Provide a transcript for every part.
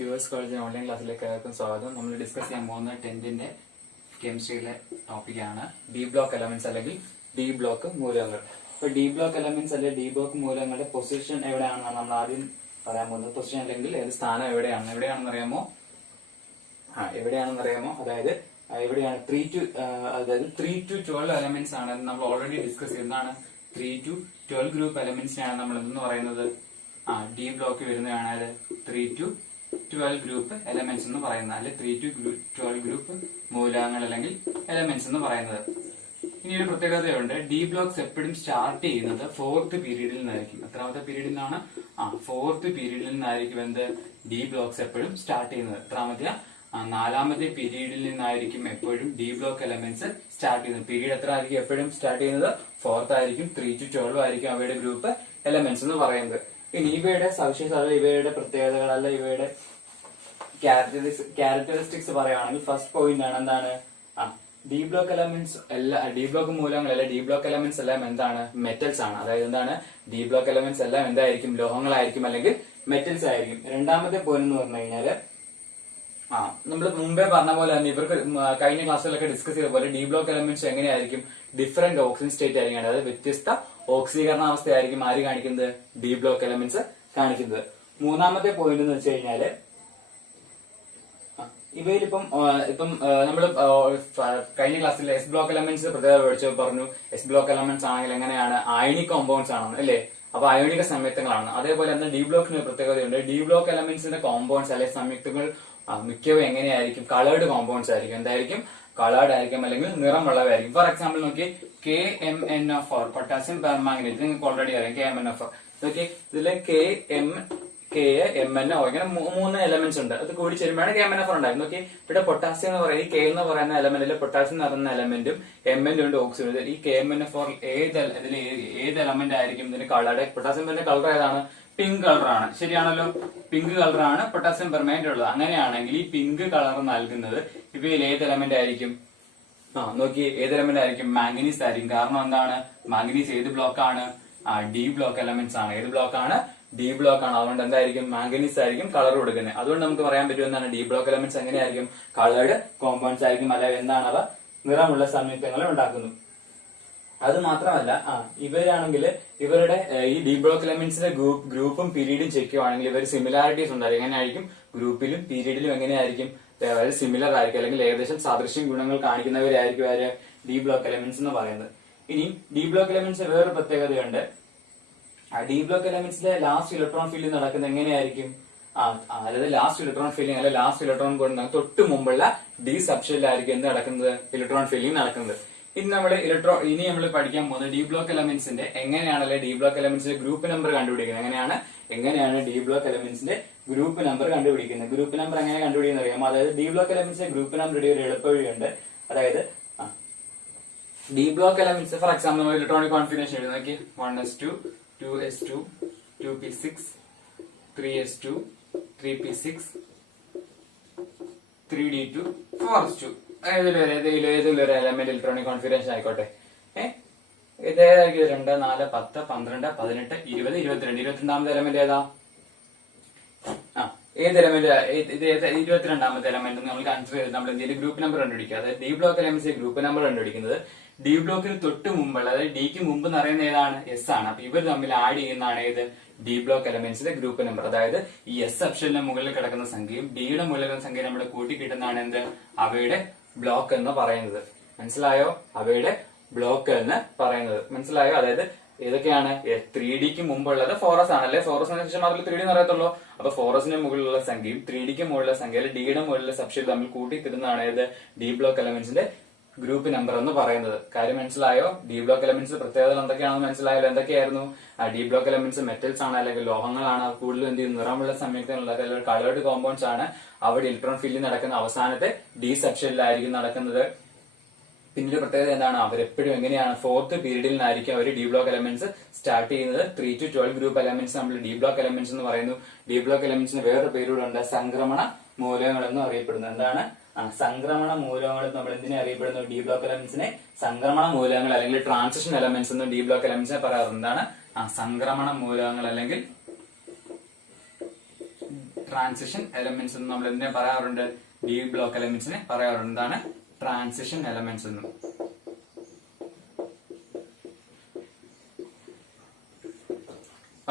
US കോളേജിന് online ക്ലാസ്സിലേക്ക് എല്ലാവർക്കും സ്വാഗതം. നമ്മൾ ഡിസ്കസ് ചെയ്യാൻ പോകുന്ന 10th കെമിസ്ട്രിയിലെ ടോപ്പിക്കാണ് ഡി ബ്ലോക്ക് എലമെന്റ്സ് അല്ലെങ്കിൽ ഡി ബ്ലോക്ക് മൂലകങ്ങൾ. ഇപ്പൊ ഡി ബ്ലോക്ക് എലമെന്റ്സ് അല്ലെങ്കിൽ ഡി ബ്ലോക്ക് മൂലകങ്ങളുടെ പൊസിഷൻ എവിടെയാണെന്നാണ് നമ്മൾ ആദ്യം പറയാൻ പോകുന്നത്. പൊസിഷൻ അല്ലെങ്കിൽ ഏത് സ്ഥാനം എവിടെയാണെന്ന് അറിയാമോ? അതായത് എവിടെയാണ് 3 to 12 എലമെന്റ്സ് ആണ് നമ്മൾ ഓൾറെഡി ഡിസ്കസ് ചെയ്തതാണ്. 3 to 12 ഗ്രൂപ്പ് എലമെന്റ്സിനാണ് നമ്മൾ എന്തെന്ന് പറയുന്നത്? ഡി ബ്ലോക്ക് വരുന്നതാണ്. അത് 3 to 12 ഗ്രൂപ്പ് എലമെന്റ്സ് എന്ന് പറയുന്നത്, അല്ലെ 3 to 12 ഗ്രൂപ്പ് മൂലകങ്ങൾ അല്ലെങ്കിൽ എലമെന്റ്സ് എന്ന് പറയുന്നത്. ഇനി ഒരു പ്രത്യേകതയുണ്ട്, ഡി ബ്ലോക്സ് എപ്പോഴും സ്റ്റാർട്ട് ചെയ്യുന്നത് 4th പീരീഡിൽ നിന്നായിരിക്കും. എത്രാമത്തെ പീരീഡിൽ നിന്നാണ്? 4th പീരീഡിൽ നിന്നായിരിക്കും എന്ത് ഡി ബ്ലോക്സ് എപ്പോഴും സ്റ്റാർട്ട് ചെയ്യുന്നത്. എത്രാമത്തെ? 4ാമത്തെ പീരീഡിൽ നിന്നായിരിക്കും എപ്പോഴും ഡി ബ്ലോക്ക് എലമെന്റ്സ് സ്റ്റാർട്ട് ചെയ്യുന്നത്. പീരീഡ് എത്ര ആയിരിക്കും എപ്പോഴും സ്റ്റാർട്ട് ചെയ്യുന്നത്? 4th ആയിരിക്കും. 3 to 12 ആയിരിക്കും അവയുടെ ഗ്രൂപ്പ് എലമെന്റ്സ് എന്ന് പറയുന്നത്. ഇനി ഇവയുടെ സവിശേഷത, ഇവയുടെ പ്രത്യേകതകളല്ല, ഇവയുടെ ക്യാരക്ടറിസ്റ്റിക്സ് പറയുകയാണെങ്കിൽ ഫസ്റ്റ് പോയിന്റ് ആണ് എന്താണ്? D block elements D block മൂലകങ്ങൾ ഡി ബ്ലോക്ക് എലമെന്റ്സ് എല്ലാം എന്താണ്? മെറ്റൽസ് ആണ്. അതായത് എന്താണ്? ഡി ബ്ലോക്ക് എലമെന്റ്സ് എല്ലാം എന്തായിരിക്കും? ലോഹങ്ങളായിരിക്കും അല്ലെങ്കിൽ മെറ്റൽസ് ആയിരിക്കും. രണ്ടാമത്തെ പോയിന്റ് എന്ന് പറഞ്ഞു കഴിഞ്ഞാല് നമ്മൾ മുമ്പേ പറഞ്ഞ പോലെ തന്നെ ഇവർക്ക് കഴിഞ്ഞ ക്ലാസ്സുകളൊക്കെ ഡിസ്കസ് ചെയ്ത പോലെ ഡി ബ്ലോക്ക് എലമെന്റ്സ് എങ്ങനെയായിരിക്കും? ഡിഫറെന്റ് ഓക്സിജൻ സ്റ്റേറ്റ് ആയിരിക്കും, അതായത് വ്യത്യസ്ത ഓക്സീകരണാവസ്ഥയായിരിക്കും ആര് കാണിക്കുന്നത്? ഡി ബ്ലോക്ക് എലമെന്റ്സ് കാണിക്കുന്നത്. മൂന്നാമത്തെ പോയിന്റ് എന്ന് വെച്ച് കഴിഞ്ഞാല് ഇവയിൽ ഇപ്പം നമ്മൾ കഴിഞ്ഞ ക്ലാസ്സിൽ എസ് ബ്ലോക്ക് എലമെന്റ്സ് പ്രത്യേകത പഠിച്ചു പറഞ്ഞു. എസ് ബ്ലോക്ക് എലമെന്റ്സ് ആണെങ്കിൽ എങ്ങനെയാണ്? അയണിക് കോമ്പൗണ്ട്സ് ആണെന്ന്, അല്ലേ? അപ്പൊ അയോണിക സംയുക്തങ്ങളാണ്. അതേപോലെ തന്നെ ഡി ബ്ലോക്കിന് ഒരു പ്രത്യേകതയുണ്ട്. ഡി ബ്ലോക്ക് എലമെന്റ്സിന്റെ കോമ്പൗണ്ട്സ് അല്ലെങ്കിൽ സംയുക്തങ്ങൾ മിക്കവും എങ്ങനെയായിരിക്കും? കളേർഡ് കോമ്പൗണ്ട്സ് ആയിരിക്കും. എന്തായിരിക്കും? കളേർഡ് ആയിരിക്കും അല്ലെങ്കിൽ നിറമുള്ളവയായിരിക്കും. ഫോർ എക്സാമ്പിൾ നോക്കി, KMnO4 പൊട്ടാസ്യം പെർമാംഗനേറ്റ്, നിങ്ങൾക്ക് ഓൾറെഡി അറിയാം KMnO4. നോക്കി, ഇതില് KMnO ഇങ്ങനെ 3 എലമെന്റ്സ് ഉണ്ട്. അത് കൂടി ചേരുമ്പോഴാണ് KMnO4 ഉണ്ടായത്. നോക്കി, ഇവിടെ പൊട്ടാസ്യം എന്ന് പറയുന്നത് K എന്ന് പറയുന്ന എലമെന്റിൽ പൊട്ടാസ്യം എന്ന് പറയുന്ന എലമെന്റും MN ഉണ്ട് ഓക്സിജൻ. ഈ KMnO4 ഏത് എലമെന്റ് ആയിരിക്കും ഇതിന് കളേർഡ്? പൊട്ടാസ്യം കളർ ഏതാണ്? പിങ്ക് കളറാണ്. ശരിയാണല്ലോ? പിങ്ക് കളറാണ് പൊട്ടാസ്യം പെർമാംഗനേറ്റ് ഉള്ളത്. അങ്ങനെയാണെങ്കിൽ ഈ പിങ്ക് കളർ നൽകുന്നത് ഇവയിൽ ഏത് എലമെന്റ് ആയിരിക്കും? നോക്കി, ഏത് എലമെന്റ് ആയിരിക്കും? മാംഗനീസ് ആയിരിക്കും. കാരണം എന്താണ്? മാംഗനീസ് ഏത് ബ്ലോക്കാണ്? ഡി ബ്ലോക്ക് എലമെന്റ്സ് ആണ്. ഏത് ബ്ലോക്കാണ്? ഡി ബ്ലോക്ക് ആണ്. അതുകൊണ്ട് എന്തായിരിക്കും? മാംഗനീസ് ആയിരിക്കും കളർ കൊടുക്കുന്നത്. അതുകൊണ്ട് നമുക്ക് പറയാൻ പറ്റും എന്താണ്? ഡി ബ്ലോക്ക് എലമെന്റ്സ് എങ്ങനെയായിരിക്കും? കളേർഡ് കോമ്പൗണ്ട്സ് ആയിരിക്കും. അല്ല, എന്താണ് അവ? നിറമുള്ള സംയുക്തങ്ങൾ ഉണ്ടാക്കുന്നു. അത് മാത്രമല്ല, ഇവരാണെങ്കിൽ ഇവരുടെ ഈ ഡി ബ്ലോക്ക് എലമെന്റ്സിന്റെ ഗ്രൂപ്പും പീരീഡും ചെക്ക് ചെയ്യുവാണെങ്കിൽ ഇവർ സിമിലാരിറ്റീസ് ഉണ്ടായിരിക്കും. എങ്ങനെയായിരിക്കും? ഗ്രൂപ്പിലും പീരീഡിലും എങ്ങനെയായിരിക്കും? സിമിലർ ആയിരിക്കും, അല്ലെങ്കിൽ ഏകദേശം സാദൃശ്യം ഗുണങ്ങൾ കാണിക്കുന്നവരായിരിക്കും ആര്? ഡി ബ്ലോക്ക് എലമെന്റ്സ് എന്ന് പറയുന്നത്. ഇനി ഡി ബ്ലോക്ക് എലമെന്റ്സ് വേറൊരു പ്രത്യേകതയുണ്ട്. ഡി ബ്ലോക്ക് എലമെന്റ്സിലെ ലാസ്റ്റ് ഇലക്ട്രോൺ ഫീൽഡിംഗ് നടക്കുന്നത് എങ്ങനെയായിരിക്കും? അതായത് ലാസ്റ്റ് ഇലക്ട്രോൺ ഫീൽഡിംഗ് അല്ലെ ലാസ്റ്റ് ഇലക്ട്രോൺ കൊണ്ട് തൊട്ട് മുമ്പുള്ള ഡി സബ്ഷെല്ലായിരിക്കും എന്ത് നടക്കുന്നത്? ഇലക്ട്രോൺ ഫീൽഡിംഗ് നടക്കുന്നത്. ഇനി നമ്മൾ പഠിക്കാൻ പോകുന്നത് ഡി ബ്ലോക്ക് എലമെന്റ്സിന്റെ എങ്ങനെയാണല്ലേ ഡി ബ്ലോക്ക് എലമെന്റ്സിന്റെ ഗ്രൂപ്പ് നമ്പർ കണ്ടുപിടിക്കുന്നത്. എങ്ങനെയാണ് ഡി ബ്ലോക്ക് എലമെന്റ്സിന്റെ ഗ്രൂപ്പ് നമ്പർ കണ്ടുപിടിക്കുന്നത്? ഗ്രൂപ്പ് നമ്പർ എങ്ങനെ കണ്ടുപിടിക്കുന്നത് അറിയാമോ? അതായത് ഡി ബ്ലോക്ക് എലമെന്റ്സിന്റെ ഗ്രൂപ്പ് നമ്പറുടെ ഒരു എളുപ്പവഴിയുണ്ട്. അതായത് D block elements for example electronic configuration എഴുതി നോക്കി. 1s2 2s2 2p6 3s2 3p6 3d2 4s2 ഏതെങ്കിലും ഒരു എലമെന്റ് ഇലക്ട്രോണിക് കോൺഫിഗറേഷൻ ആയിക്കോട്ടെ. ഇതേതായിരിക്കും? 2 4 10 12 18 20 22. 22ാമത്തെ എലമെന്റ് ഏതാ? ഏത് എലമെന്റ്? ഇത് 22ാമത്തെ എലമെന്റ് നമ്മൾ കൺസിഡർ ചെയ്ത് നമ്മൾ എന്തെങ്കിലും ഗ്രൂപ്പ് നമ്പർ കണ്ടുപിടിക്കുക. അതായത് D block elements group number കണ്ടുപിടിക്കുന്നത് ഡി ബ്ലോക്കിന് തൊട്ട് മുമ്പുള്ള, അതായത് ഡിക്ക് മുമ്പ് എന്ന് പറയുന്നത് ഏതാണ്? എസ് ആണ്. അപ്പൊ ഇവർ തമ്മിൽ ആഡ് ചെയ്യുന്നതാണ് ഏത്? ഡി ബ്ലോക്ക് എലമെന്റ്സിന്റെ ഗ്രൂപ്പ് നമ്പർ. അതായത് ഈ എസ് സബ്ഷെല്ലിന് മുകളിൽ കിടക്കുന്ന സംഖ്യയും ഡിയുടെ മുകളിൽ കിടക്കുന്ന സംഖ്യയും നമ്മൾ കൂട്ടി കിട്ടുന്നതാണ് എന്ത്? അവയുടെ ബ്ലോക്ക് എന്ന് പറയുന്നത്. മനസ്സിലായോ? അവയുടെ ബ്ലോക്ക് എന്ന് പറയുന്നത് മനസ്സിലായോ? അതായത് ഏതൊക്കെയാണ്? 3Dക്ക് മുമ്പുള്ളത് 4s ആണല്ലേ? 4s ശേഷം മാത്രമേ 3D എന്ന് പറയത്തുള്ളൂ. അപ്പൊ 4sന് മുകളിലുള്ള സംഖ്യയും 3Dക്ക് മുകളിലുള്ള സംഖ്യയിൽ ഡിയുടെ മുകളിലുള്ള സബ്ഷെൽ തമ്മിൽ കൂട്ടി കിട്ടുന്നതാണ് ഏത്? ഡി ബ്ലോക്ക് എലമെന്റ്സിന്റെ ഗ്രൂപ്പ് നമ്പർ എന്ന് പറയുന്നത്. കാര്യം മനസ്സിലായോ? ഡി ബ്ലോക്ക് എലമെന്റ്സ് പ്രത്യേകതകൾ എന്തൊക്കെയാണെന്ന് മനസ്സിലായല്ലോ? എന്തൊക്കെയായിരുന്നു? ഡി ബ്ലോക്ക് എലമെന്റ്സ് മെറ്റൽസ് ആണ് അല്ലെങ്കിൽ ലോഹങ്ങളാണ്. കൂടുതലും എന്ത് ചെയ്യും? നിറമുള്ള സംയുക്തങ്ങളുള്ള അല്ലെങ്കിൽ കളേർഡ് കോമ്പൗണ്ട്സ് ആണ്. അവിടെ ഇലക്ട്രോൺ ഫീൽഡിൽ നടക്കുന്ന അവസാനത്തെ ഡി സബ്ഷെല്ലായിരിക്കും നടക്കുന്നത്. പിന്നീട് പ്രത്യേകത എന്താണ്? അവരെപ്പോഴും എങ്ങനെയാണ്? 4th പീരീഡിൽ നിന്നായിരിക്കും അവർ ഡി ബ്ലോക്ക് എലമെന്റ്സ് സ്റ്റാർട്ട് ചെയ്യുന്നത്. 3 to 12 ഗ്രൂപ്പ് എലമെന്റ്സ് നമ്മൾ ഡി ബ്ലോക്ക് എലമെന്റ്സ് എന്ന് പറയുന്നു. ഡി ബ്ലോക്ക് എലമെന്റ്സിന് വേറൊരു പേരുണ്ട്, സംക്രമണ മൂലകങ്ങൾ എന്ന് അറിയപ്പെടുന്നു. എന്താണ്? സംക്രമണ മൂലകങ്ങൾ നമ്മൾ എന്തിനെ അറിയപ്പെടുന്നു? ഡി ബ്ലോക്ക് എലമെന്റ്സിനെ സംക്രമണ മൂലകങ്ങൾ അല്ലെങ്കിൽ ട്രാൻസിഷൻ എലമെന്റ്സ് എന്ന് ഡി ബ്ലോക്ക് എലമെന്റ്സിനെ പറയാറുണ്ട്. എന്താണ്? സംക്രമണ മൂലകങ്ങൾ അല്ലെങ്കിൽ ട്രാൻസിഷൻ എലമെന്റ്സ് എന്ന് നമ്മൾ എന്തിനെ പറയാറുണ്ട്? ഡി ബ്ലോക്ക് എലമെന്റ്സിനെ പറയാറുണ്ട്. എന്താണ് ട്രാൻസിഷൻ എലമെന്റ്സ് എന്നും.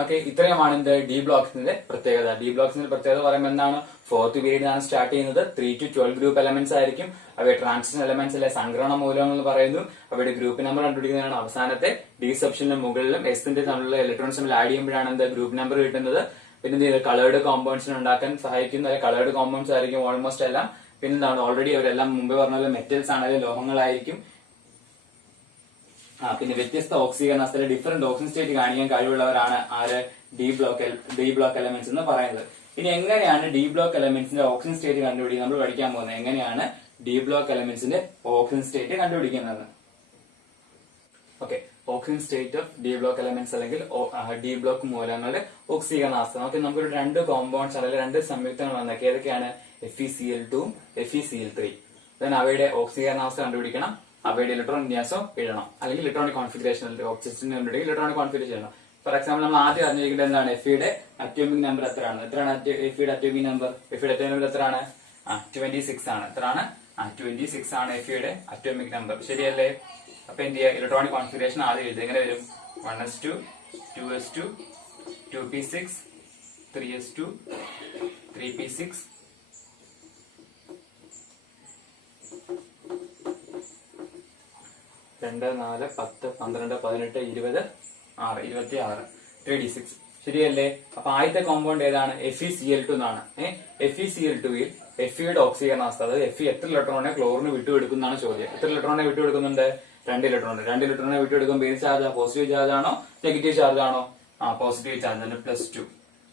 ഓക്കെ, ഇത്രയുമാണ് എന്ത് ഡി ബ്ലോക്സിന്റെ പ്രത്യേകത. ഡി ബ്ലോക്സിന്റെ പ്രത്യേകത പറയുമ്പോൾ എന്താണ്? 4th പീരീഡിലാണ് സ്റ്റാർട്ട് ചെയ്യുന്നത്. 3 to 12 ഗ്രൂപ്പ് എലമെന്റ്സ് ആയിരിക്കും. അവയുടെ ട്രാൻസിഷൻ എലമെന്റ്സ് അല്ലെ സംക്രമണ മൂലകങ്ങൾ എന്ന് പറയുന്നു. അവയുടെ ഗ്രൂപ്പ് നമ്പർ കണ്ടുപിടിക്കുന്നതാണ് അവസാനത്തെ ഡി സബ്ഷന്റെ മുകളിലും എസിന്റെ തമ്മിലുള്ള ഇലക്ട്രോൺസ് തമ്മിൽ ആഡ് ചെയ്യുമ്പോഴാണ് എന്ത് ഗ്രൂപ്പ് നമ്പർ കിട്ടുന്നത്. പിന്നെ കളേർഡ് കോമ്പൗണ്ട്സിനെ ഉണ്ടാക്കാൻ സഹായിക്കുന്ന കളേർഡ് കോമ്പൗണ്ട്സ് ആയിരിക്കും ഓൾമോസ്റ്റ് എല്ലാം. പിന്നെന്താണ് ഓൾറെഡി അവരെല്ലാം മുമ്പേ പറഞ്ഞ പോലെ മെറ്റൽസ് ആണെങ്കിലും ലോഹങ്ങളായിരിക്കും. പിന്നെ വ്യത്യസ്ത ഓക്സീകരണത്തിലെ ഡിഫറെന്റ് ഓക്സിജൻ സ്റ്റേറ്റ് കാണിക്കാൻ കഴിവുള്ളവരാണ് ആര്? ഡി ബ്ലോക്ക് എലമെന്റ്സ് എന്ന് പറയുന്നത്. ഇനി എങ്ങനെയാണ് ഡി ബ്ലോക്ക് എലമെന്റ്സിന്റെ ഓക്സിജൻ സ്റ്റേറ്റ് കണ്ടുപിടിക്കുന്നത്? നമ്മൾ പഠിക്കാൻ പോകുന്നത് എങ്ങനെയാണ് ഡി ബ്ലോക്ക് എലമെന്റ്സിന്റെ ഓക്സിജൻ സ്റ്റേറ്റ് കണ്ടുപിടിക്കുന്നത്. Okay, oxygen state of D block elements അല്ലെങ്കിൽ ഡി ബ്ലോക്ക് മൂലകങ്ങളുടെ ഓക്സീകരണാവസ്ഥ. നമുക്കൊരു രണ്ട് കോമ്പൗണ്ട്സ് അല്ലെങ്കിൽ രണ്ട് സംയുക്തങ്ങൾ വന്നേക്ക് ഏതൊക്കെയാണ്? FeCl2 FeCl3. അവയുടെ ഓക്സീകരണാവസ്ഥ കണ്ടുപിടിക്കണം. അവയുടെ ഇലക്ട്രോൺ വിന്യാസം എഴുതണം. അല്ലെങ്കിൽ electronic configuration oxygen electronic configuration എഴുതണം. ഫോർ എക്സാമ്പിൾ നമ്മൾ ആദ്യം അറിഞ്ഞിരിക്കുന്നത് എന്താണ്? എഫിയുടെ അറ്റോമിക് നമ്പർ എത്രയാണ്? എഫിയുടെ അറ്റോമിക് നമ്പർ? എഫിയുടെ അറ്റോമിക് നമ്പർ എത്രയാണ്? 26 ആണ്. എത്രയാണ്? 26 ആണ് എഫിയുടെ അറ്റോമിക് നമ്പർ. ശരിയല്ലേ? അപ്പൊ എന്ത് ചെയ്യുക? ഇലക്ട്രോണിക് കോൺഫിഗറേഷൻ ആദ്യം എഴുതുക. എങ്ങനെ വരും? 1s2 2s2 2p6 3s2 3p6 2 4 10 12 18 20 6 26 3d6. ശരിയല്ലേ? അപ്പൊ ആദ്യത്തെ കോമ്പൗണ്ട് ഏതാണ്? FeCl2 എന്നാണ്. FeCl2ൽ എഫിയുടെ ഓക്സീകരണാവസ്ഥ, അതായത് എഫി എത്ര ഇലക്ട്രോണിനെ ക്ലോറിന് വിട്ടുകൊടുക്കുന്നതാണ് ചോദ്യം. എത്ര ഇലക്ട്രോണിനെ വിട്ടുകൊടുക്കുന്നുണ്ട്? 2 ഇലക്ട്രോൺ. 2 ഇലക്ട്രോണിനെ വിട്ടുകൊടുക്കുമ്പോൾ ഏത് ചാർജ്? പോസിറ്റീവ് ചാർജ് ആണോ നെഗറ്റീവ് ചാർജ് ആണോ? പോസിറ്റീവ് ചാർജ് ആണ്, +2.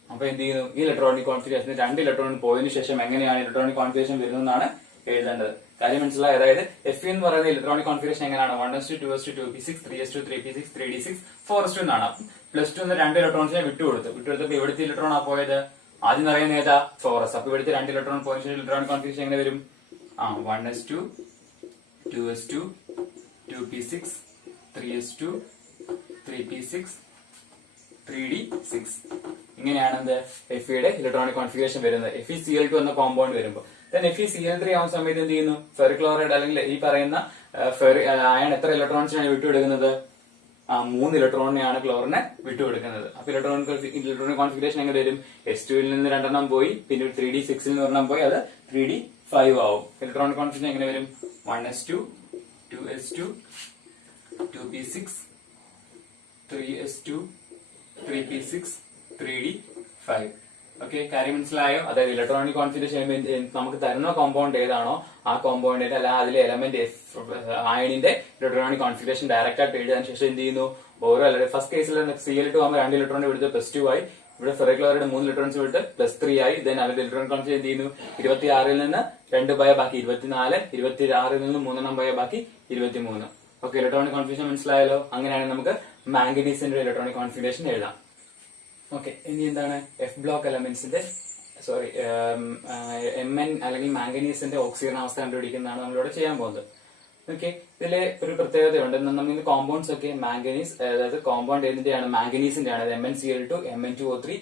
അപ്പൊ എന്ത് ചെയ്യുന്നു? ഈ ഇലക്ട്രോണിക് കോൺഫിഗറേഷൻ 2 ഇലക്ട്രോൺ പോയതിനു ശേഷം എങ്ങനെയാണ് ഇലക്ട്രോണിക് കോൺഫിഗറേഷൻ വരുന്നതെന്നാണ് എഴുതേണ്ടത്. കാര്യം മനസ്സിലായി? അതായത് എഫ് എന്ന് പറയുന്ന ഇലക്ട്രോണിക് കോൺഫിഗറേഷൻ എങ്ങനെയാണ്? 1s2 2s2 2p6 3s2 3p6 3d6 4s2 എന്നാണ്. +2 എന്ന 2 ഇലക്ട്രോൺസിനെ വിട്ടുകൊടുത്തപ്പോ ഇവിടുത്തെ ഇലക്ട്രോൺ ആ പോയത് ആദ്യം അറിയുന്ന ഏതാ? 4s. അപ്പൊ ഇവിടുത്തെ 2 ഇലക്ട്രോൺ പോയതിനു ശേഷം ഇലക്ട്രോണിക് കോൺഫിഗറേഷൻ എങ്ങനെ വരും? 1s2 2s2 2p6 3s2 3p6 3d6. ഇങ്ങനെയാണ് എന്ത് എഫിയുടെ ഇലക്ട്രോണിക് കോൺഫിഗറേഷൻ വരുന്നത് FeCl2 എന്ന കോമ്പൗണ്ട് വരുമ്പോൾ. FeCl3 ആവുന്ന സമയത്ത് എന്ത് ചെയ്യുന്നു? ഫെറിക്ലോറൈഡ് അല്ലെങ്കിൽ ഈ പറയുന്ന അയൺ എത്ര ഇലക്ട്രോൺസിനാണ് വിട്ടുകൊടുക്കുന്നത്? 3 ഇലക്ട്രോണിനെയാണ് ക്ലോറിനെ വിട്ടുകൊടുക്കുന്നത്. അപ്പൊ ഇലക്ട്രോണിക് കോൺഫിഗറേഷൻ എങ്ങനെ വരും? S2ൽ നിന്ന് 2 പോയി, പിന്നെ 3d6ൽ നിന്ന് 1 പോയി, അത് 3d5 ആവും. ഇലക്ട്രോണിക് കോൺഫിഗറേഷൻ എങ്ങനെ വരും? 1s2 2s2 2p6 3s2 3p6 3d5. Okay, കാര്യം മനസ്സിലായോ? അതായത് ഇലക്ട്രോണിക് കോൺഫിഗറേഷൻ നമുക്ക് തരുന്ന കോമ്പൗണ്ട് ഏതാണോ ആ കോമ്പൗണ്ടിന്റെ അല്ല അതിലെ എലമെന്റ് അയണിന്റെ ഇലക്ട്രോണിക് കോൺഫിഗറേഷൻ ഡയറക്റ്റ് ആയിട്ട് എഴുതാൻ ശേഷം എന്ത് ചെയ്യുന്നു? ഓരോ ഫസ്റ്റ് കേസിൽ Cl2 ആകുമ്പോൾ 2 ഇലക്ട്രോൺ എടുത്ത് +2 ആയി. ഇവിടെ ഫെറിക്ലോറൈഡ് 3 ഇലക്ട്രോൺസ് വിട്ട് +3 ആയി. ദെൻ അവരുടെ ഇലക്ട്രോണിക് കോൺഫിഗറേഷൻ എന്ത് ചെയ്യുന്നു? 26ൽ നിന്ന് 2 പോയ ബാക്കി 24, 26ൽ നിന്ന് 3 പോയ ബാക്കി 23. ഓക്കെ, ഇലക്ട്രോണിക് കോൺഫിഗറേഷൻ മനസ്സിലായല്ലോ? അങ്ങനെയാണെങ്കിൽ നമുക്ക് മാംഗനീസിന്റെ ഇലക്ട്രോണിക് കോൺഫിഗറേഷൻ എഴുതാം. ഓക്കെ, ഇനി എന്താണ് എഫ് ബ്ലോക്ക് എലമെന്റ്സിന്റെ Mn അല്ലെങ്കിൽ മാംഗനീസിന്റെ ഓക്സീകരണാവസ്ഥ കണ്ടുപിടിക്കുന്നതാണ് നമ്മളിവിടെ ചെയ്യാൻ പോകുന്നത്. ഓക്കെ, ഇതിലെ ഒരു പ്രത്യേകതയുണ്ട്. നമ്മൾ കോമ്പൗണ്ട്സ് ഒക്കെ മാംഗനീസ്, അതായത് കോമ്പൗണ്ട് ഏതിന്റെയാണ്? മാംഗനീസിന്റെ ആണ്. MnCl2 MnO2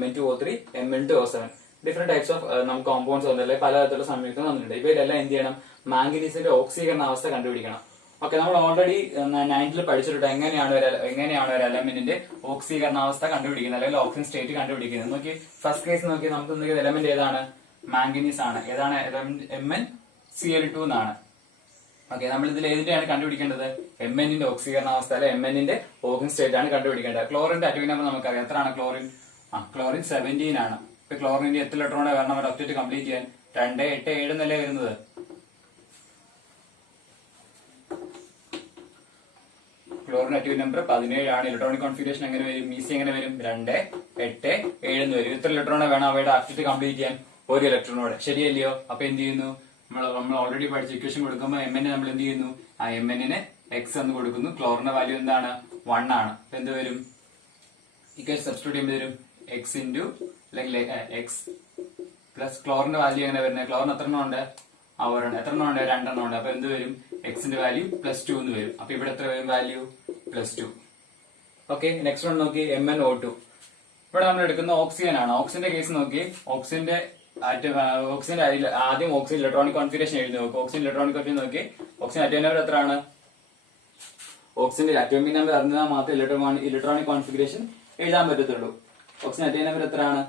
Mn2O3 Mn2O7 different types of നമുക്ക് കോമ്പൗണ്ട്സ് വന്നില്ലേ, പലതരത്തിലുള്ള സംയുക്തം വന്നിട്ടുണ്ട്. ഇവയിലെല്ലാം എന്ത് ചെയ്യണം? മാംഗനീസിന്റെ ഓക്സീകരണാവസ്ഥ കണ്ടുപിടിക്കണം. ഓക്കെ, നമ്മൾ ഓൾറെഡി 9th പഠിച്ചിട്ടുണ്ട് എങ്ങനെയാണ് ഒരു എലമെന്റിന്റെ ഓക്സീകരണാവസ്ഥ കണ്ടുപിടിക്കുന്നത് അല്ലെങ്കിൽ ഓക്സിജൻ സ്റ്റേറ്റ് കണ്ടുപിടിക്കുന്നത്. നോക്കി, ഫസ്റ്റ് കേസ് നോക്കി, നമുക്ക് എലമെന്റ് ഏതാണ്? മാംഗനീസ് ആണ്. ഏതാണ് എലമെന്റ്? MnCl2 എന്നാണ്. ഓക്കെ, നമ്മൾ ഇതിൽ ഏതിന്റെയാണ് കണ്ടുപിടിക്കേണ്ടത്? Mnന്റെ ഓക്സീകരണാവസ്ഥ അല്ലെ Mnന്റെ ഓക്സിജൻ സ്റ്റേറ്റ് ആണ് കണ്ടുപിടിക്കേണ്ടത്. ക്ലോറിന്റെ അറ്റോമിക് നമ്പർ നമുക്കറിയാം. എത്രയാണ് ക്ലോറിൻ? ക്ലോറിൻ 17 ആണ്. ഇപ്പൊ ക്ലോറിന്റെ എത്ര ഇലക്ട്രോണെ വരണം ഒരു ഒബ്ജക്റ്റ് കംപ്ലീറ്റ് ചെയ്യാൻ? 2 8 7 എന്നല്ലേ വരുന്നത്. ക്ലോറിൻ അറ്റോമിക് നമ്പർ 17 ആണ്. ഇലക്ട്രോണിക് കോൺഫിഗറേഷൻ എങ്ങനെ വരും? ഈസി എങ്ങനെ വരും? 2 8 7 എന്ന് വരും. ഇത്ര ഇലക്ട്രോണെ വേണം അവയുടെ ആക്ടിവിറ്റി കംപ്ലീറ്റ് ചെയ്യാൻ? 1 ഇലക്ട്രോണോടെ. ശരിയല്ലയോ? അപ്പൊ എന്ത് ചെയ്യുന്നു? നമ്മൾ ഓൾറെഡി പഠിച്ച ഇക്വേഷൻ കൊടുക്കുമ്പോൾ Mn നമ്മൾ എന്ത് ചെയ്യുന്നു? ആ Mn x എന്ന് കൊടുക്കുന്നു. ക്ലോറിന്റെ വാല്യൂ എന്താണ്? 1 ആണ്. അപ്പൊ എന്ത് വരും? ഇക്വേഷൻ സബ്സ്റ്റിറ്റ്യൂട്ട് ചെയ്യുമ്പോൾ വരും x ഇൻറ്റു അല്ലെങ്കിൽ x പ്ലസ് ക്ലോറിന്റെ വാല്യൂ എങ്ങനെ വരുന്നത്? ക്ലോറിന് എത്ര എണ്ണം ഉണ്ട്? എത്ര എണ്ണം ഉണ്ട്? 2 എണ്ണം ഉണ്ട്. അപ്പൊ എന്ത് വരും? എക്സിന്റെ വാല്യൂ +2 എന്ന് വരും. അപ്പൊ ഇവിടെ എത്ര വരും വാല്യൂ? +2. ഓക്കെ, നെക്സ്റ്റ് വൺ നോക്കി, MnO2. ഇവിടെ നമ്മൾ എടുക്കുന്ന ഓക്സിജൻ ആണ്. ഓക്സിജന്റെ കേസ് നോക്കി, ഓക്സിജന്റെ ആദ്യം ഓക്സിജൻ ഇലക്ട്രോണിക് കോൺഫിഗറേഷൻ എഴുതി നോക്കും. ഓക്സിജൻ ഇലക്ട്രോണിക് കോൺഫിഗറേഷൻ നോക്കി, ഓക്സിജൻ അറ്റോമിക് നമ്പർ എത്രയാണ്? ഓക്സിജന്റെ അറ്റോമിക് നമ്പർ അറിഞ്ഞാൽ മാത്രമേ ഇലക്ട്രോണിക് കോൺഫിഗറേഷൻ എഴുതാൻ പറ്റത്തുള്ളൂ. ഓക്സിജൻ അറ്റോമിക് നമ്പർ എത്രയാണ്?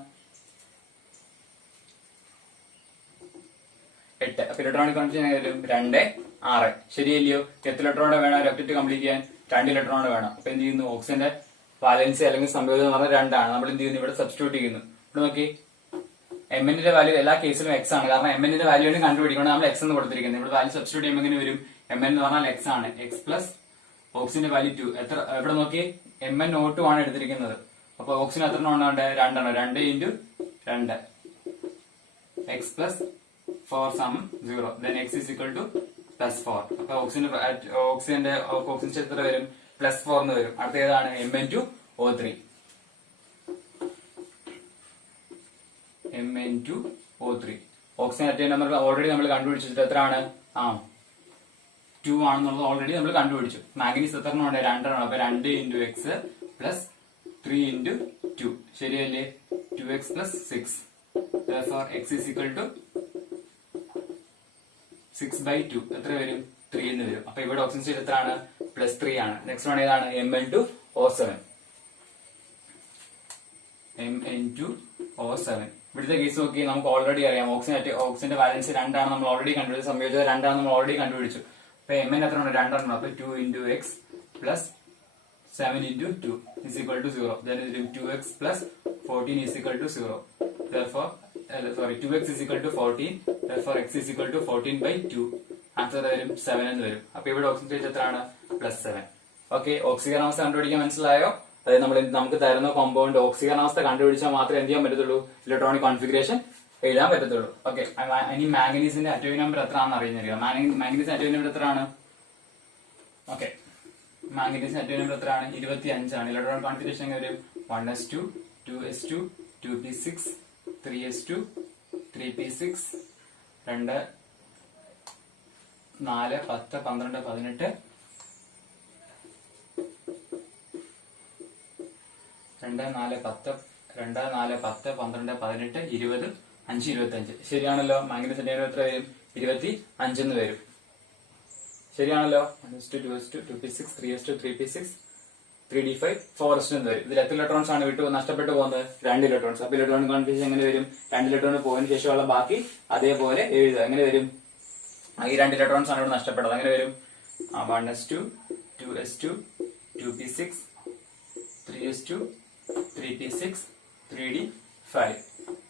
8. അപ്പൊ ഇലക്ട്രോണിക് കോൺഫിഗറേഷൻ വരും 2, 6. ശരിയല്ലയോ? എത്ര ഇലക്ട്രോൺ വേണം ഒരു ഒബ്ജക്റ്റ് കംപ്ലീറ്റ് ചെയ്യാൻ? 2 ഇലക്ട്രോൺ വേണം. അപ്പൊ എന്ത് ചെയ്യുന്നു? ഓക്സിജന്റെ വാലൻസി അല്ലെങ്കിൽ സംയോജനം എന്ന് പറഞ്ഞാൽ 2 ആണ്. നമ്മൾ എന്ത് ചെയ്യുന്നു? ഇവിടെ സബ്സ്റ്റിറ്റ്യൂട്ട് ചെയ്യുന്നു. ഇവിടെ നോക്കി, എമ്മിന്റെ വാല്യൂ എല്ലാ കേസിലും എക്സ് ആണ്. കാരണം എമ്മിന്റെ വാല്യൂ കണ്ടുപിടിക്കണം, നമ്മൾ എക്സ് എന്ന് കൊടുത്തിരിക്കുന്നത്. ഇവിടെ വാല്യൂ സബ്സ്റ്റിറ്റ്യൂട്ട് ചെയ്യുമ്പോൾ എങ്ങനെ വരും? എം എന്ന് പറഞ്ഞാൽ എക്സ് ആണ്. എക്സ് പ്ലസ് ഓക്സിജന്റെ വാല്യൂ 2. എത്ര? ഇവിടെ നോക്കി, എം എൻ O2 ആണ് എടുത്തിരിക്കുന്നത്. അപ്പൊ ഓക്സിജൻ എത്ര എണ്ണം ഉണ്ട്? 2 ആണ്. 2 ഇൻറ്റു 2 എക്സ് പ്ലസ് 4 സമം 0. Then X is equal two plus 4. അപ്പൊ ഓക്സിജന്റെ എത്ര വരും? പ്ലസ് 4 എന്ന് വരും. അടുത്ത ഏതാണ്? Mn2O3. Mn2O3. Oxygen atomic number already നമ്മൾ കണ്ടുപിടിച്ചിട്ട് എത്രയാണ്? 2 ആണെന്നുള്ളത് ഓൾറെഡി നമ്മൾ കണ്ടുപിടിച്ചു. മാംഗനീസ് എത്ര എണ്ണം ഉണ്ട്? 2 എണ്ണം. അപ്പൊ 2 ഇൻറ്റു എക്സ് പ്ലസ് 3 ഇൻറ്റു 2. ശരിയല്ലേ? 2x plus 6. Therefore x is equal to 6/2. എത്ര വരും? 3 എന്ന് വരും. അപ്പൊ ഇവിടെ ഓക്സിജൻ സ്റ്റേറ്റ് എത്രയാണ്? പ്ലസ് 3 ആണ്. നെക്സ്റ്റ് വൺ ഏതാണ്? Mn2O7. Mn2O7. ഇവിടുത്തെ കേസ് നോക്കി, നമുക്ക് ഓൾറെഡി അറിയാം ഓക്സിജന്റെ വാലൻസ് 2 ആണ് നമ്മൾ ഓൾറെഡി കണ്ടുപിടിച്ചു. സംയോജനം 2 ആണ് നമ്മൾ ഓൾറെഡി കണ്ടുപിടിച്ചു. അപ്പൊ എം എൻ എത്ര ഉണ്ട്? 2 ആണ്. അപ്പൊ 2 into X plus 7 into 2 is equal to 0. Then 2x plus 14 is equal to 0. Therefore, 2x is equal to 14. Therefore, x is equal to 14/2. Answer വരും 7 എന്ന് വരും. അപ്പൊ ഇവിടെ ഓക്സിജൻ സ്റ്റേറ്റ് എത്രയാണ്? പ്ലസ് 7. ഓക്കെ, ഓക്സീകരണാവസ്ഥ കണ്ടുപിടിക്കാൻ മനസ്സിലായോ? അതായത് നമുക്ക് തരുന്ന കോമ്പൗണ്ട് ഓക്സീകരണാവസ്ഥ കണ്ടുപിടിച്ചാൽ മാത്രമേ എന്ത് ചെയ്യാൻ പറ്റത്തുള്ളൂ? ഇലക്ട്രോണിക് കോൺഫിഗറേഷൻ എഴുതാൻ പറ്റത്തുള്ളൂ. ഓക്കെ, ഇനി മാംഗനീസിന്റെ അറ്റോമിക് നമ്പർ എത്ര ആണെന്ന് അറിയുന്നില്ല. മാംഗനീസിന്റെ അറ്റോമിക് നമ്പർ എത്രയാണ്? ഓക്കെ, മാംഗനീസിന്റെ അറ്റോമിക് നമ്പർ എത്രയാണ്? 25 ആണ്. ഇലക്ട്രോണിക് കോൺഫിഗറേഷൻ വരും 1s2, 2s2, 2p6, 3s2, 3p6, 2, 4, 10, 12, 18, 2, 4, 10, 2, 4, 10, 12, 18, 20, 5, 25. ശരിയാണല്ലോ? മാംഗനീസ് അറ്റോമിക് എത്ര വരും? 25 എന്ന് വരും. ശരിയാണല്ലോ? 1s2, 2s2, 2p6, 3s2, 3p6, 3d5, 4s2 എന്ന് വരും. ഇതിൽ എത്ര ഇലക്ട്രോൺസ് ആണ് നഷ്ടപ്പെട്ടു പോകുന്നത്? 2 ഇലക്ട്രോൺസ്. അപ്പൊ ഇലക്ട്രോണിക് കോൺഫിഗറേഷൻ എങ്ങനെ വരും? 2 ഇലക്ട്രോൺ പോയതിനു ശേഷമുള്ള ബാക്കി അതേപോലെ എഴുതുക. എങ്ങനെ വരും? ഈ 2 ഇലക്ട്രോൺസ് ആണ് ഇവിടെ നഷ്ടപ്പെട്ടത്. അങ്ങനെ വരും 1s2, 2s2, 2p6, 3s2, 3p6, 3d5.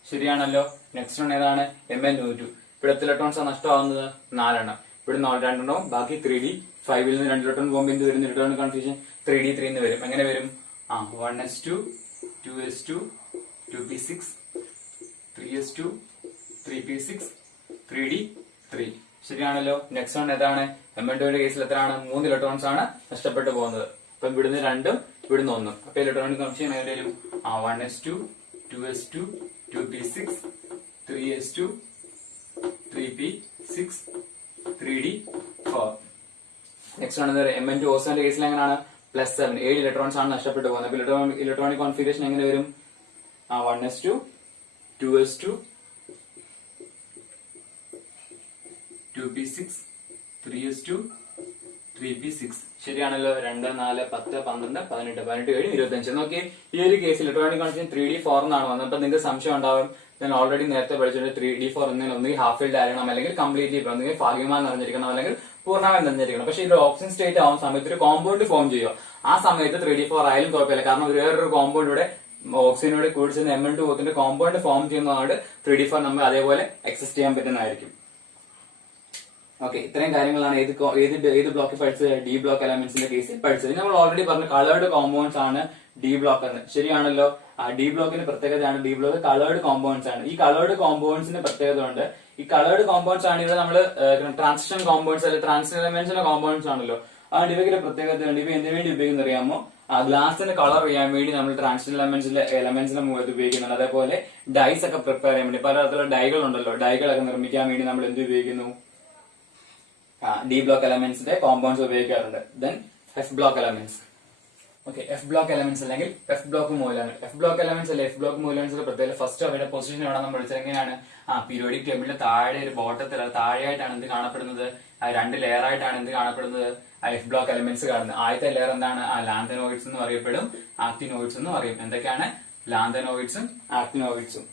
ശരിയാണല്ലോ? നെക്സ്റ്റ് വൺ ഏതാണ്? Mn2. ഇവിടെ എത്ര ഇലക്ട്രോൺസ് ആണ് നഷ്ടമാകുന്നത്? 4 എണ്ണം. ഇവിടെ 2 എണ്ണവും ബാക്കി 3d5 ൽ നിന്ന് 2 ഇലക്ട്രോൺ പോകുമ്പോൾ എന്ത് വരും? ഇലക്ട്രോണിക് കോൺഫിഗറേഷൻ 3d3 എന്ന് വരും. എങ്ങനെ വരും? 1s2, 2s2, 2p6, 3s2, 3p6, 3d3. ശരിയാണല്ലോ? നെക്സ്റ്റ് വൺ ഏതാണ്? Mn2ന്റെ കേസിൽ എത്രയാണ്? 3 ഇലക്ട്രോൺസ് ആണ് നഷ്ടപ്പെട്ടു പോകുന്നത്. അപ്പൊ ഇവിടുന്ന് 2ഉം ഇവിടുന്ന് 1ഉം. അപ്പൊ ഇലക്ട്രോണിക് കോൺഫിഗറേഷൻ എങ്ങനെ വരും? 1s2, 2s2, 2p6, 3s2, 3p6, 3d4. Next ആണ് Mn2O7ന്റെ കേസിൽ എങ്ങനെയാണ്? പ്ലസ് 7. 7 ഇലക്ട്രോൺസ് ആണ് നഷ്ടപ്പെട്ടു പോകുന്നത്. അപ്പൊ ഇലക്ട്രോണിക് കോൺഫിഗറേഷൻ എങ്ങനെ വരും? 1s2, 2s2, 2p6, 3s2, 3p6. ശരിയാണല്ലോ? 2, 4, 10, 12, 18, 18, 25. നോക്കി, ഈ ഒരു കേസിൽ ഇലക്ട്രോണിക് കോൺഫിഗറേഷൻ 3d4 എന്നാണ് വന്നത്. അപ്പൊ നിങ്ങൾക്ക് സംശയം ഉണ്ടാവും, ഞാൻ ഓൾറെഡി നേരത്തെ പഠിച്ചിട്ട് 3d4 ഒന്നുകിൽ ഹാഫ് ഫിൽഡ് ആയിരിക്കണം, അല്ലെങ്കിൽ കംപ്ലീറ്റ്ലി ഒന്നുകിൽ ഭാഗികമായി നിറഞ്ഞിരിക്കണം, അല്ലെങ്കിൽ പൂർണ്ണമായി നിറഞ്ഞിരിക്കണം. പക്ഷെ ഇത് ഓക്സിജൻ സ്റ്റേറ്റ് ആവുന്ന സമയത്ത് ഒരു കോമ്പൗണ്ട് ഫോം ചെയ്യുക. ആ സമയത്ത് 3d4 ആയാലും കുഴപ്പമില്ല. കാരണം വേറൊരു കോമ്പൗണ്ട് ഇവിടെ ഓക്സിജനോട് കൂടി ചേർന്ന് Mn2O3 കോമ്പൗണ്ട് ഫോം ചെയ്യുന്നതുകൊണ്ട് 3d4 നമുക്ക് അതേപോലെ എക്സിസ്റ്റ് ചെയ്യാൻ പറ്റുന്നതായിരിക്കും. ഓക്കെ, ഇത്രയും കാര്യങ്ങളാണ് ഏത് ബ്ലോക്കിൽ പഠിച്ചത്? ഡി ബ്ലോക്ക് എലമെന്റ്സിന്റെ കേസിൽ പഠിച്ചത്. നമ്മൾ ഓൾറെഡി പറഞ്ഞു കളേർഡ് കോമ്പൗണ്ട്സ് ആണ് ഡി ബ്ലോക്ക് എന്ന്. ശരിയാണല്ലോ? ഡി ബ്ലോക്കിന്റെ പ്രത്യേകതയാണ് ഡി ബ്ലോക്ക് കളേർഡ് കോമ്പൗണ്ട്സ് ആണ്. ഈ കളേർഡ് കോമ്പൗണ്ട്സിന്റെ പ്രത്യേകത ഉണ്ട്. ഈ കളേർഡ് കോമ്പൗണ്ട്സ് ആണ് ഇവിടെ നമ്മൾ ട്രാൻസിഷൻ കോമ്പൗണ്ട്സ് അല്ലെങ്കിൽ ട്രാൻസിഷൻ എലമെന്റ്സിന്റെ കോമ്പൗണ്ട്സ് ആണല്ലോ. അതുകൊണ്ട് ഇവയ്ക്ക് പ്രത്യേകതയുണ്ട്. ഇവ എന്തിനു വേണ്ടി ഉപയോഗിക്കുന്ന അറിയാമോ? ഗ്ലാസിന് കളർ ചെയ്യാൻ വേണ്ടി നമ്മൾ ട്രാൻസിഷൻ എലമെന്റ്സിന്റെ മുഖത്ത് ഉപയോഗിക്കുന്നുണ്ട്. അതേപോലെ ഡൈസ് ഒക്കെ പ്രിപ്പയർ ചെയ്യാൻ വേണ്ടി പലതരത്തിലുള്ള ഡൈകൾ ഉണ്ടല്ലോ. ഡൈകളൊക്കെ നിർമ്മിക്കാൻ വേണ്ടി നമ്മൾ എന്ത് ഉപയോഗിക്കുന്നു? ഡി ബ്ലോക്ക് എലമെന്റ്സിന്റെ കോമ്പൗണ്ട്സ് ഉപയോഗിക്കാറുണ്ട്. Then F block elements. Okay, F block elements അല്ലെങ്കിൽ എഫ് ബ്ലോക്ക് മൂലകങ്ങൾ. എഫ് ബ്ലോക്ക് എലമെന്റ്സ് അല്ലെ എഫ് ബ്ലോക്ക് മൂലകങ്ങൾ പ്രത്യേകം ഫസ്റ്റ് അവരുടെ പൊസിഷൻ എവിടെ നമ്മൾ വിളിച്ചത് എങ്ങനെയാണ്? പീരിയോഡിക് ടേബിളിന്റെ താഴെ ഒരു ബോട്ടത്തിൽ താഴെയായിട്ടാണ് എന്ത് കാണപ്പെടുന്നത്? രണ്ട് ലെയർ ആയിട്ടാണ് എന്ത് കാണപ്പെടുന്നത്? എഫ് ബ്ലോക്ക് എലമെന്റ്സ് കാണുന്നത്. ആദ്യത്തെ ലെയർ എന്താണ്? ലാന്തനോയിഡ്സ് എന്ന് അറിയപ്പെടും, ആക്ടിനോയിഡ്സ് എന്നും അറിയും. എന്തൊക്കെയാണ്? ലാന്തനോയിഡ്സും ആക്ടിനോയിഡ്സും.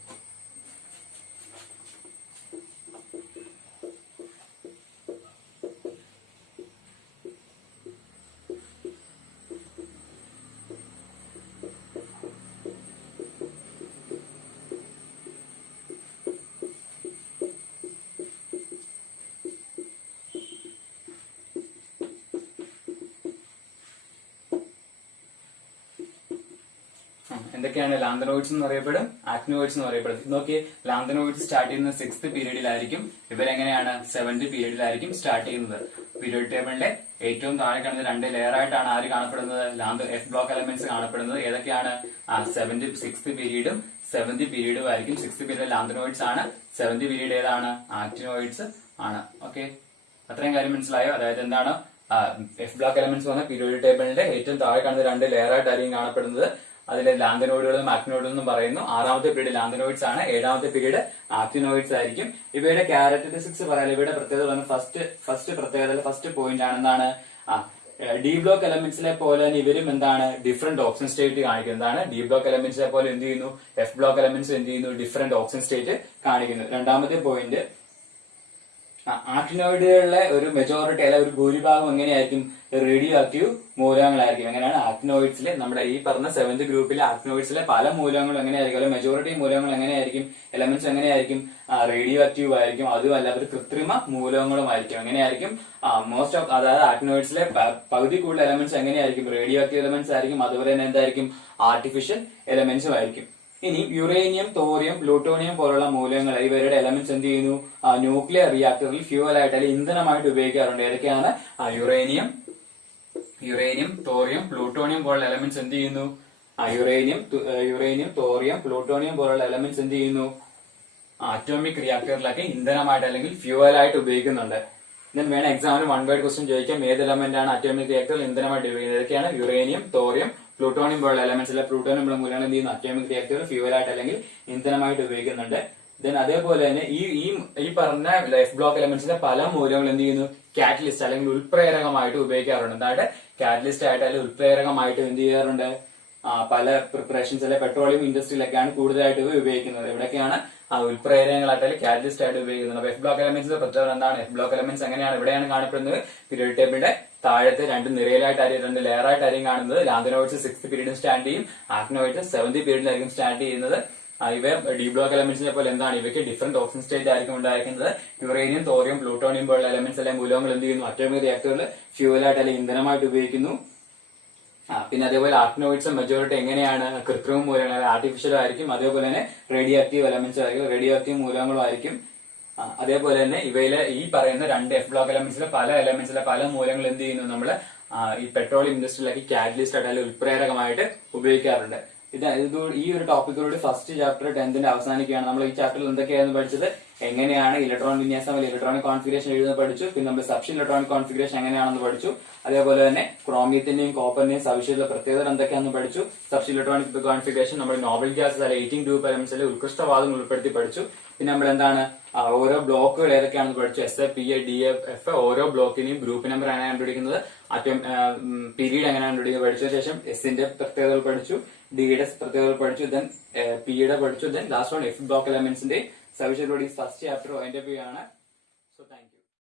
എന്തൊക്കെയാണ്? ലാന്തനോയിഡ്സ് എന്ന് അറിയപ്പെടും, ആക്ടിനോയിഡ്സ് എന്ന് അറിയപ്പെടും. നോക്കി, ലാന്തനോയിഡ്സ് സ്റ്റാർട്ട് ചെയ്യുന്നത് 6th പീരീഡിലായിരിക്കും. ഇവരെങ്ങനെയാണ്? 7th പീരീഡിലായിരിക്കും സ്റ്റാർട്ട് ചെയ്യുന്നത്. പീരിയോഡ് ടേബിളിന്റെ ഏറ്റവും താഴെ കാണുന്ന രണ്ട് ലെയർ ആയിട്ടാണ് ആര് കാണപ്പെടുന്നത്? എഫ് ബ്ലോക്ക് എലമെന്റ്സ് കാണപ്പെടുന്നത്. ഏതൊക്കെയാണ്? 6th പീരീഡും 7th പീരീഡും ആയിരിക്കും. 6th പീരീഡ് ലാന്തനോയിഡ്സ് ആണ്, 7th പീരീഡ് ഏതാണ്? ആക്ടിനോയിഡ്സ് ആണ്. ഓക്കെ, അത്രയും കാര്യം മനസ്സിലായോ? അതായത് എന്താണ്? എഫ് ബ്ലോക്ക് എലമെന്റ്സ് പറഞ്ഞ പീരിയോഡിക് ടേബിളിന്റെ ഏറ്റവും താഴെ കാണുന്ന രണ്ട് ലെയർ ആയിട്ടായിരിക്കും കാണപ്പെടുന്നത്. അതിലെ ലാന്തനോയിഡുകളും ആക്ടിനോയിഡുകളും പറയുന്നു. 6ാമത്തെ പീരീഡ് ലാന്തനോയിഡ്സ് ആണ്, 7ാമത്തെ പീരീഡ് ആക്ടിനോയിഡ്സ് ആയിരിക്കും. ഇവയുടെ ക്യാരക്ടറിസ്റ്റിക്സ് പറയാൻ ഇവയുടെ പ്രത്യേകത പറഞ്ഞ ഫസ്റ്റ് പ്രത്യേകത ഫസ്റ്റ് പോയിന്റ് ആണ് എന്താണ്? ഡി ബ്ലോക്ക് എലമെന്റ്സിലെ പോലെ തന്നെ ഇവരും എന്താണ്? ഡിഫറെന്റ് ഓക്സിജൻ സ്റ്റേറ്റ് കാണിക്കുന്നതാണ്. ഡി ബ്ലോക്ക് എലമെന്റ്സിലെ പോലെ എന്ത് ചെയ്യുന്നു? എഫ് ബ്ലോക്ക് എലമെന്റ്സ് എന്ത് ചെയ്യുന്നു? ഡിഫറെന്റ് ഓക്സിജൻ സ്റ്റേറ്റ് കാണിക്കുന്നു. രണ്ടാമത്തെ പോയിന്റ്, ആക്ടിനോയിഡുകളിലെ ഒരു മെജോറിറ്റി അല്ല ഒരു ഭൂരിഭാഗം എങ്ങനെയായിരിക്കും? റേഡിയോ ആക്റ്റീവ് മൂലകങ്ങളായിരിക്കും. എങ്ങനെയാണ്? ആക്ടിനോയിഡ്സിലെ നമ്മുടെ ഈ പറഞ്ഞ 7th ഗ്രൂപ്പിലെ ആക്ടിനോയിഡ്സിലെ പല മൂലകങ്ങളും എങ്ങനെയായിരിക്കും? അല്ലെങ്കിൽ മെജോറിറ്റി മൂലകങ്ങൾ എങ്ങനെയായിരിക്കും? എലമെന്റ്സ് എങ്ങനെയായിരിക്കും? റേഡിയോ ആക്റ്റീവ് ആയിരിക്കും. അതുമല്ല അവർ കൃത്രിമ മൂലകങ്ങളുമായിരിക്കും. എങ്ങനെയായിരിക്കും? മോസ്റ്റ് ഓഫ് അതായത് ആക്ടിനോയിഡ്സിലെ പകുതി കൂടുതൽ എലമെന്റ്സ് എങ്ങനെയായിരിക്കും? റേഡിയോ ആക്റ്റീവ് എലമെന്റ്സ് ആയിരിക്കും. അതുപോലെ തന്നെ എന്തായിരിക്കും? ആർട്ടിഫിഷ്യൽ എലമെന്റ്സും ആയിരിക്കും. ഇനി യുറേനിയം, തോറിയം, പ്ലൂട്ടോണിയം പോലുള്ള മൂലകങ്ങൾ ഇവരുടെ എലമെന്റ്സ് എന്ത് ചെയ്യുന്നു? ന്യൂക്ലിയർ റിയാക്ടറിൽ ഫ്യൂവൽ ആയിട്ട് അല്ലെങ്കിൽ ഇന്ധനമായിട്ട് ഉപയോഗിക്കാറുണ്ട്. ഏതൊക്കെയാണ്? യുറേനിയം, തോറിയം, പ്ലൂട്ടോണിയം പോലുള്ള എലമെന്റ്സ് എന്ത് ചെയ്യുന്നു? യുറേനിയം, തോറിയം, പ്ലൂട്ടോണിയം പോലുള്ള എലമെന്റ്സ് എന്ത് ചെയ്യുന്നു? അറ്റോമിക് റിയാക്ടറിലൊക്കെ ഇന്ധനമായിട്ട് അല്ലെങ്കിൽ ഫ്യൂവൽ ആയിട്ട് ഉപയോഗിക്കുന്നുണ്ട്. ഇതിന് വേണം എക്സാമിന് 1 വേർഡ് ക്വസ്റ്റ്യൻ ചോദിക്കാം. ഏത് എലമെന്റ് ആണ് അറ്റോമിക് റിയാക്ടറിൽ ഇന്ധനമായിട്ട് ഉപയോഗിക്കുന്നത്? ഏതൊക്കെയാണ്? യുറേനിയം, തോറിയം, പ്ലൂട്ടോണിയം പോലുള്ള എലമെന്റ്സിലെ പ്ലൂട്ടോണിയം മൂലങ്ങൾ എന്ത് ചെയ്യുന്നു? അറ്റോമിക് റിയാക്ടറിൽ ഫ്യൂവൽ ആയിട്ട് അല്ലെങ്കിൽ ഇന്ധനമായിട്ട് ഉപയോഗിക്കുന്നുണ്ട്. ദെൻ അതേപോലെ തന്നെ ഈ പറഞ്ഞ എഫ് ബ്ലോക്ക് എലമെന്റ്സിലെ പല മൂലകങ്ങൾ എന്ത് ചെയ്യുന്നു? കാറ്റലിസ്റ്റ് അല്ലെങ്കിൽ ഉൾപ്രേരകമായിട്ട് ഉപയോഗിക്കാറുണ്ട്. അതായത് കാറ്റലിസ്റ്റ് ആയിട്ട് അല്ലെങ്കിൽ ഉൾപ്രേരകമായിട്ട് എന്ത് ചെയ്യാറുണ്ട്? പല പ്രിപ്പറേഷൻസ് അല്ലെ പെട്രോളിയം ഇൻഡസ്ട്രിയിലൊക്കെയാണ് കൂടുതലായിട്ട് ഉപയോഗിക്കുന്നത്. എവിടെയൊക്കെയാണ്? ഉൾപ്രേരകങ്ങളായിട്ട് അല്ലെങ്കിൽ കാറ്റലിസ്റ്റ് ആയിട്ട് ഉപയോഗിക്കുന്നത്. എഫ് ബ്ലോക്ക് എലമെന്റ്സിന്റെ പ്രത്യേകത എന്താണ്? എഫ് ബ്ലോക്ക് എലമെന്റ്സ് എങ്ങനെയാണ് ഇവിടെയാണ് കാണപ്പെടുന്നത്? പീരിയോഡിക് ടേബിളിന്റെ താഴത്തെ രണ്ട് നിരയിലായിട്ടായിരിക്കും, രണ്ട് ലെയർ ആയിട്ടായിരിക്കും കാണുന്നത്. ലാന്തനോയിഡ്സ് 6th പീരീഡിൽ സ്റ്റാർട്ട് ചെയ്യും, ആക്ടിനോയിഡ്സ് 7th പീരീഡിലായിരിക്കും സ്റ്റാർട്ട് ചെയ്യുന്നത്. ഇവ ഡി ബ്ലോക്ക് എലമെന്റ്സിനെ പോലെ എന്താണ്? ഇവയ്ക്ക് ഡിഫറെന്റ് ഓക്സിജൻ സ്റ്റേറ്റ് ആയിരിക്കും ഉണ്ടായിരിക്കുന്നത്. യുറേനിയം, തോറിയം, പ്ലൂട്ടോണിയം പോലുള്ള എലമെന്റ്സ് അല്ലെങ്കിൽ മൂലകങ്ങൾ എന്ത് ചെയ്യുന്നു? അറ്റോമിക് റിയാക്ടറിൽ ഫ്യൂവലായിട്ട് അല്ലെങ്കിൽ ഇന്ധനമായിട്ട് ഉപയോഗിക്കുന്നു. പിന്നെ അതേപോലെ ആക്ടിനോയിഡ്സ് മെജോറിറ്റി എങ്ങനെയാണ്? കൃത്രിമ മൂലകങ്ങൾ ആർട്ടിഫിഷ്യലും ആയിരിക്കും. അതേപോലെ തന്നെ റേഡിയോ ആക്റ്റീവ് എലമെന്റ്സ് ആയിരിക്കും, റേഡിയോ ആക്റ്റീവ് മൂലകങ്ങളും ആയിരിക്കും. അതേപോലെ തന്നെ ഇവയിലെ ഈ പറയുന്ന രണ്ട് എഫ് ബ്ലോക്ക് എലമെന്റ്സിലെ പല മൂലകങ്ങൾ എന്ത് ചെയ്യുന്നു? നമ്മള് ഈ പെട്രോളിയം ഇൻഡസ്ട്രിയിലേക്ക് കാറ്റലിസ്റ്റ് ആയിട്ട് അല്ലെങ്കിൽ ഉൾപ്രേരകമായിട്ട് ഉപയോഗിക്കാറുണ്ട്. ഈ ഒരു ടോപ്പിക്കോട് ഫസ്റ്റ് ചാപ്റ്റർ 10th അവസാനിക്കുകയാണ്. നമ്മൾ ഈ ചാപ്റ്ററിൽ എന്തൊക്കെയായിരുന്നു പഠിച്ചത്? എങ്ങനെയാണ് ഇലക്ട്രോൺ വിന്യാസം അല്ലെങ്കിൽ ഇലക്ട്രോണിക് കോൺഫിഗറേഷൻ എഴുതുന്നത് പഠിച്ചു. പിന്നെ നമ്മൾ സബ്ഷി ഇലക്ട്രോണിക് കോൺഫിഗറേഷൻ എങ്ങനെയാണെന്ന് പഠിച്ചു. അതേപോലെ തന്നെ ക്രോമിയത്തിന്റെയും കോപ്പറിന്റെയും സവിശേഷ പ്രത്യേകത എന്തൊക്കെയാണെന്ന് പഠിച്ചു. സബ്ഷി ഇലക്ട്രോണിക് കോൺഫിഗറേഷൻ നമ്മൾ നോബൽ ഗ്യാസസ് അല്ലെങ്കിൽ 18 ഗ്രൂപ്പ് എലമെന്റ്സിലെ ഉത്കൃഷ്ടവാദം ഉൾപ്പെടുത്തി പഠിച്ചു. പിന്നെ നമ്മൾ എന്താണ് ഓരോ ബ്ലോക്കുകൾ ഏതൊക്കെയാണെന്ന് പഠിച്ചു. എസ്, പി, ഡി, എഫ് ഓരോ ബ്ലോക്കിനെയും ഗ്രൂപ്പ് നമ്പർ എങ്ങനെയാണ് കണ്ടുപിടിക്കുന്നത്, പീരീഡ് എങ്ങനെയാണ് കണ്ടുപിടിക്കുന്നത് പഠിച്ചതിന് ശേഷം എസിന്റെ പ്രത്യേകതകൾ പഠിച്ചു, ഡിയുടെ പ്രത്യേകതകൾ പഠിച്ചു, ദെൻ പിയുടെ പഠിച്ചു, then last one F block എലമെന്റ്സിന്റെ സവിശേഷതയോടെ ഫസ്റ്റ് ചാപ്റ്റർ അതിന്റെ ആണ്. So thank U.